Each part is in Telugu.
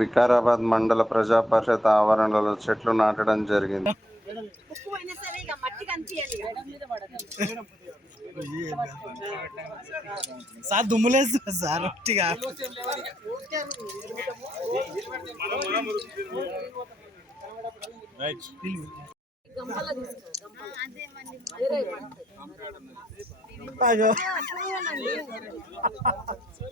వికారాబాద్ మండల ప్రజా పరిషత్ ఆవరణలో చెట్లు నాటడం జరిగింది. సరే కనిపించాలి సార్ దుమ్ములేస్తుంది సార్ ఒట్టిగా. అయ్యో.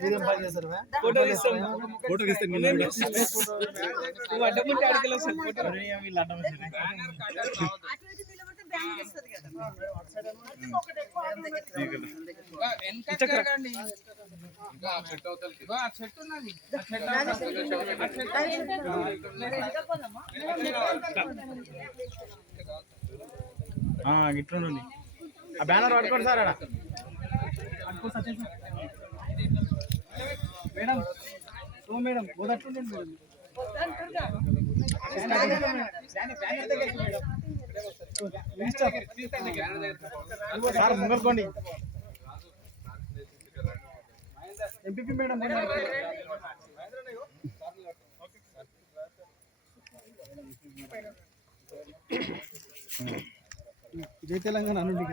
ఏదేం పని చేస్తారువా? ఫోటో ఆ బ్యానర్ పట్టుకోండి సార్ ఆడ. మేడం ఓ మేడం మొదట్లుండండి మేడం. సార్ ముంగల్కోండి ఎంపీపీ మేడం. జై తెలంగాణ అనుండి.